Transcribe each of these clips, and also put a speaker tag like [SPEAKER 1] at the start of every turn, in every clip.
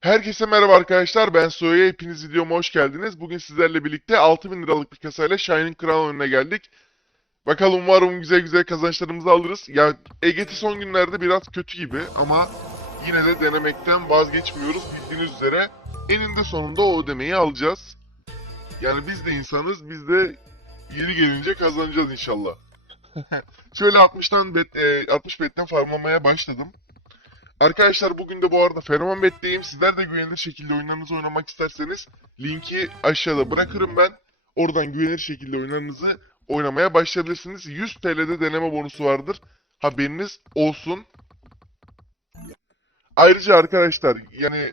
[SPEAKER 1] Herkese merhaba arkadaşlar. Ben Soya. Hepiniz videoma hoş geldiniz. Bugün sizlerle birlikte 6000 liralık bir kasayla Shining Crown önüne geldik. Bakalım umarım güzel güzel kazançlarımızı alırız. Ya EGT son günlerde biraz kötü gibi ama yine de denemekten vazgeçmiyoruz. Bildiğiniz üzere eninde sonunda o ödemeyi alacağız. Yani biz de insanız. Biz de yeri gelince kazanacağız inşallah. Şöyle 60'tan bet, e, 60 betten farmlamaya başladım. Arkadaşlar bugün de bu arada Fenomen Bet'teyim. Sizler de güvenilir şekilde oyunlarınızı oynamak isterseniz linki aşağıda bırakırım ben. Oradan güvenilir şekilde oyunlarınızı oynamaya başlayabilirsiniz. 100 TL'de deneme bonusu vardır. Haberiniz olsun. Ayrıca arkadaşlar yani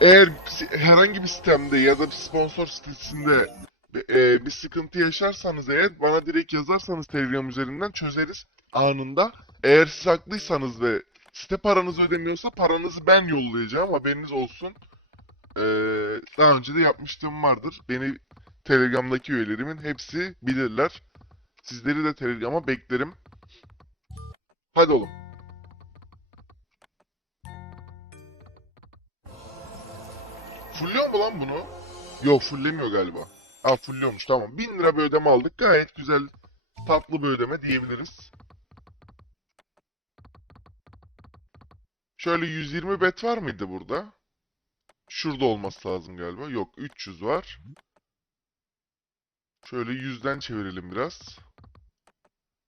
[SPEAKER 1] eğer herhangi bir sistemde ya da bir sponsor sitesinde e, bir sıkıntı yaşarsanız eğer bana direkt yazarsanız Telegram üzerinden çözeriz anında. Eğer siz haklıysanız ve site paranızı ödemiyorsa paranızı ben yollayacağım haberiniz olsun. Ee, daha önce de yapmıştım vardır. Beni Telegram'daki üyelerimin hepsi bilirler. Sizleri de Telegram'a beklerim. Hadi oğlum. Fulluyor mu lan bunu? Yok fullemiyor galiba. Ha fulluyormuş tamam. 1000 lira bir ödeme aldık. Gayet güzel tatlı bir ödeme diyebiliriz. Şöyle 120 bet var mıydı burada? Şurada olması lazım galiba. Yok 300 var. Şöyle 100'den çevirelim biraz.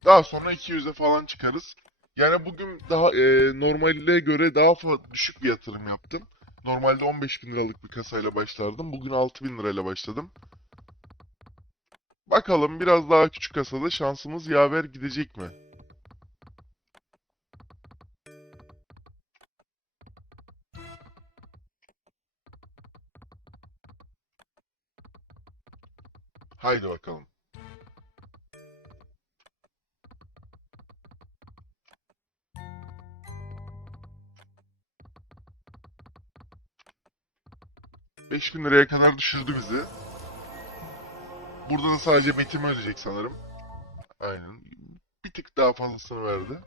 [SPEAKER 1] Daha sonra 200'e falan çıkarız. Yani bugün daha e, normalde göre daha düşük bir yatırım yaptım. Normalde 15 bin liralık bir kasayla başlardım. Bugün 6 bin lirayla başladım. Bakalım biraz daha küçük kasada şansımız yaver gidecek mi? Haydi bakalım. Beş bin liraya kadar düşürdü bizi. Burada da sadece betimi ödeyecek sanırım. Aynen. Bir tık daha fazlasını verdi.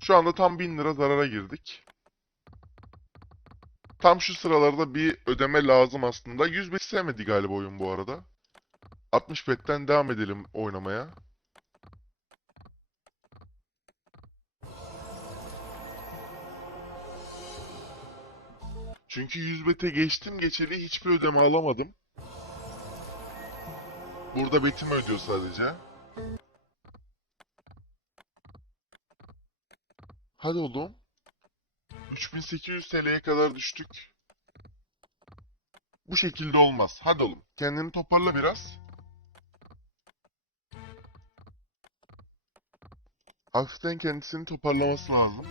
[SPEAKER 1] Şu anda tam 1000 lira zarara girdik. Tam şu sıralarda bir ödeme lazım aslında. 100 bet sevmedi galiba oyun bu arada. 60 betten devam edelim oynamaya. Çünkü 100 bete geçtim geçeli hiçbir ödeme alamadım. Burada betimi ödüyor sadece. Hadi oğlum. 3800 TL'ye kadar düştük. Bu şekilde olmaz. Hadi oğlum. Kendini toparla biraz. Hafiften kendisini toparlaması lazım.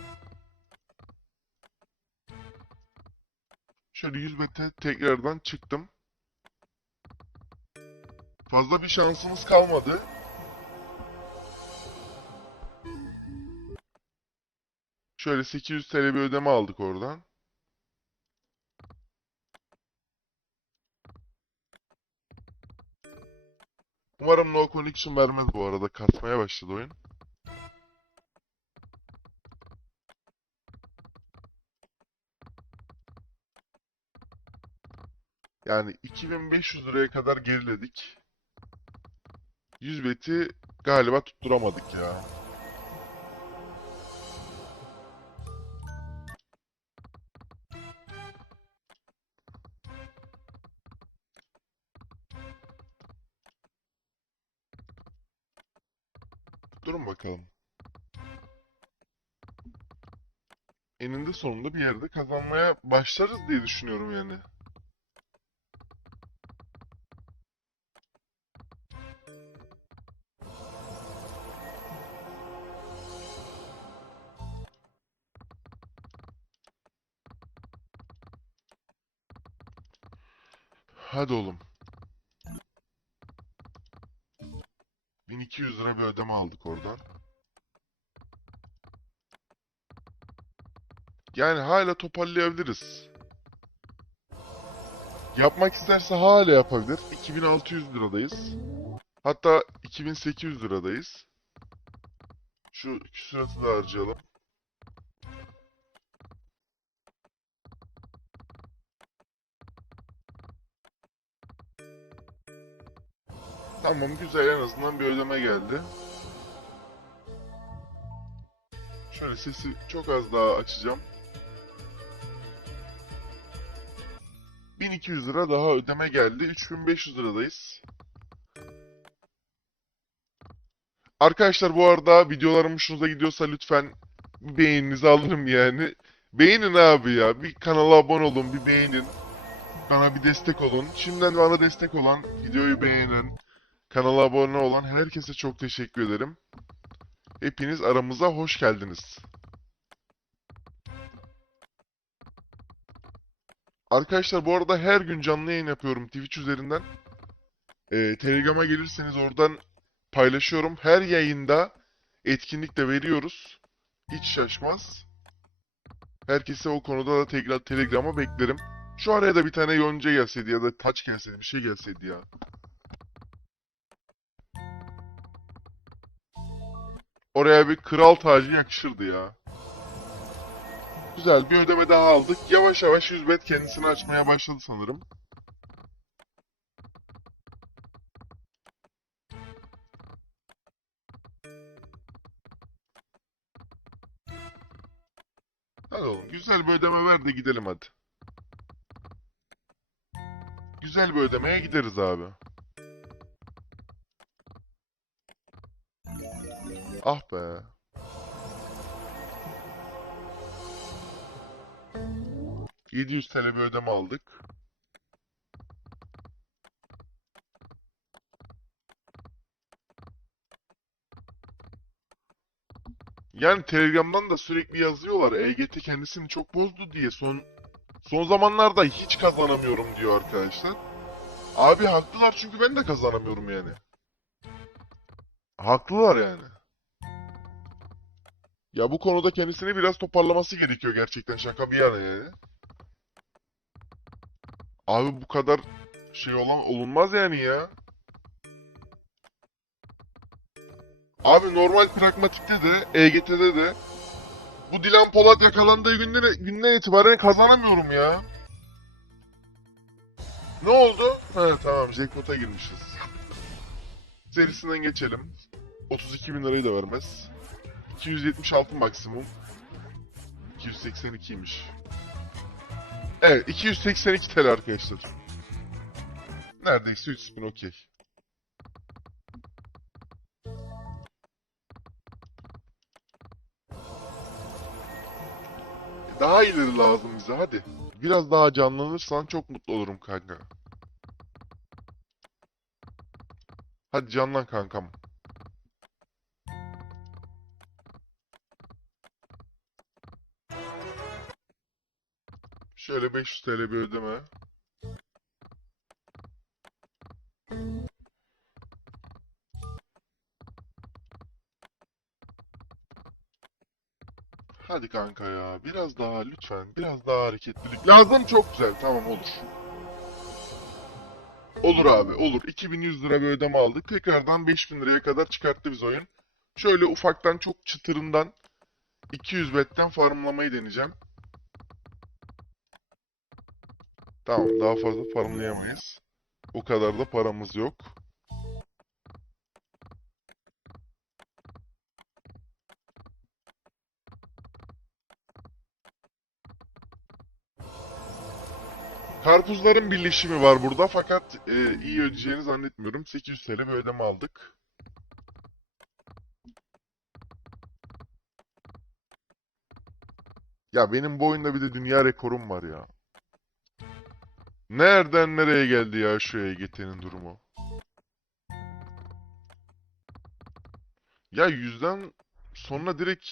[SPEAKER 1] Şöyle 100 bete tekrardan çıktım. Fazla bir şansımız kalmadı. Şöyle 800 TL bir ödeme aldık oradan. Umarım no connection vermez bu arada. Kasmaya başladı oyun. Yani 2500 liraya kadar geriledik. 100 beti galiba tutturamadık ya. Durun bakalım. Eninde sonunda bir yerde kazanmaya başlarız diye düşünüyorum yani. Hadi oğlum. 1200 lira bir ödeme aldık oradan. Yani hala toparlayabiliriz. Yapmak isterse hala yapabilir. 2600 liradayız. Hatta 2800 liradayız. Şu küsuratı da harcayalım. Tamam güzel en azından bir ödeme geldi. Şöyle sesi çok az daha açacağım. 1200 lira daha ödeme geldi. 3500 liradayız. Arkadaşlar bu arada videolarım hoşunuza gidiyorsa lütfen beğeninizi alırım yani. Beğenin abi ya. Bir kanala abone olun, bir beğenin. Bana bir destek olun. Şimdiden bana destek olan, videoyu beğenen, kanala abone olan herkese çok teşekkür ederim. Hepiniz aramıza hoş geldiniz. Arkadaşlar bu arada her gün canlı yayın yapıyorum Twitch üzerinden. Ee, Telegram'a gelirseniz oradan paylaşıyorum. Her yayında etkinlik de veriyoruz. Hiç şaşmaz. Herkese o konuda da tekrar Telegram'a beklerim. Şu araya da bir tane yonca gelseydi ya da taç gelseydi bir şey gelseydi ya. Oraya bir kral tacı yakışırdı ya. Güzel bir ödeme daha aldık. Yavaş yavaş 100 bet kendisini açmaya başladı sanırım. Hadi oğlum güzel bir ödeme ver de gidelim hadi. Güzel bir ödemeye gideriz abi. Ah be. ...700 TL bir ödeme aldık. Yani Telegram'dan da sürekli yazıyorlar. EGT kendisini çok bozdu diye. Son son zamanlarda hiç kazanamıyorum diyor arkadaşlar. Abi haklılar çünkü ben de kazanamıyorum yani. Haklılar yani. Ya bu konuda kendisini biraz toparlaması gerekiyor gerçekten şaka bir yana yani. Abi bu kadar şey olan olunmaz yani ya. Abi normal pragmatikte de EGT'de de bu Dilan Polat yakalandığı günden, günden itibaren kazanamıyorum ya. Ne oldu? Ha tamam jackpot'a girmişiz. Serisinden geçelim. 32 bin lirayı da vermez. 276 maksimum. 282'ymiş. Evet 282 TL arkadaşlar. Neredeyse 3 spin okey. Daha ileri lazım bize hadi. Biraz daha canlanırsan çok mutlu olurum kanka. Hadi canlan kankam. Şöyle 500 TL bir ödeme. Hadi kanka ya. Biraz daha lütfen. Biraz daha hareketlilik. Lazım çok güzel. Tamam olur. Olur abi olur. 2100 lira bir ödeme aldık. Tekrardan 5000 liraya kadar çıkarttı biz oyun. Şöyle ufaktan çok çıtırından 200 betten farmlamayı deneyeceğim. Tamam daha fazla farmlayamayız. O kadar da paramız yok. Karpuzların birleşimi var burada fakat e, iyi ödeyeceğini zannetmiyorum. 800 TL bir ödeme aldık. Ya benim bu oyunda bir de dünya rekorum var ya. Nereden nereye geldi ya şu EGT'nin durumu? Ya yüzden sonra direkt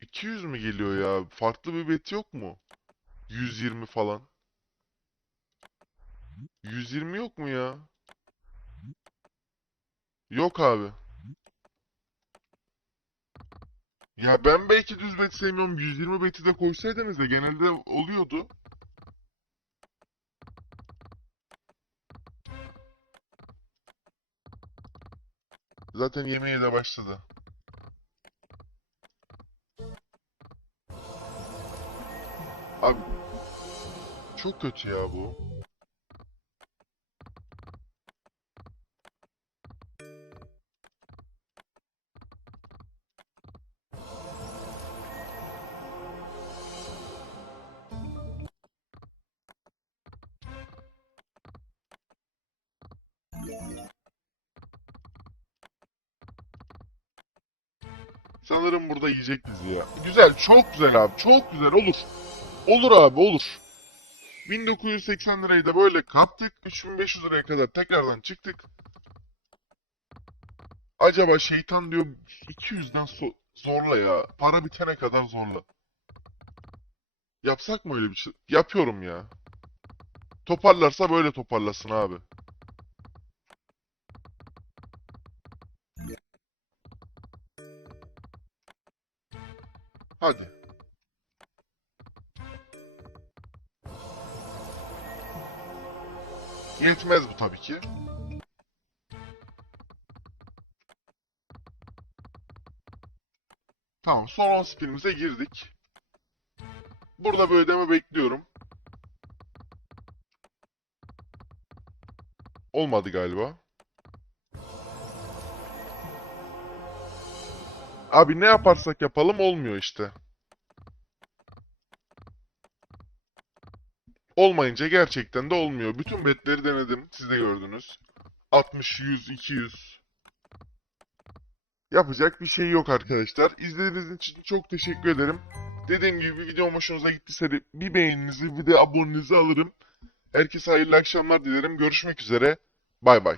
[SPEAKER 1] 200 mü geliyor ya? Farklı bir bet yok mu? 120 falan. 120 yok mu ya? Yok abi. Ya ben belki düz bet sevmiyorum. 120 beti de koysaydınız da genelde oluyordu. Zaten yemeğe de başladı. Abi çok kötü ya bu. Sanırım burada yiyecek bizi ya. Güzel, çok güzel abi. Çok güzel olur. Olur abi, olur. 1980 lirayı da böyle kaptık. 3500 liraya kadar tekrardan çıktık. Acaba şeytan diyor 200'den so- zorla ya. Para bitene kadar zorla. Yapsak mı öyle bir şey? Yapıyorum ya. Toparlarsa böyle toparlasın abi. Yetmez bu tabii ki. Tamam, son 10 spinimize girdik. Burada bir ödeme bekliyorum. Olmadı galiba. Abi ne yaparsak yapalım olmuyor işte. Olmayınca gerçekten de olmuyor. Bütün betleri denedim. Siz de gördünüz. 60, 100, 200. Yapacak bir şey yok arkadaşlar. İzlediğiniz için çok teşekkür ederim. Dediğim gibi videom hoşunuza gittiyse bir beğeninizi bir de abonenizi alırım. Herkese hayırlı akşamlar dilerim. Görüşmek üzere. Bay bay.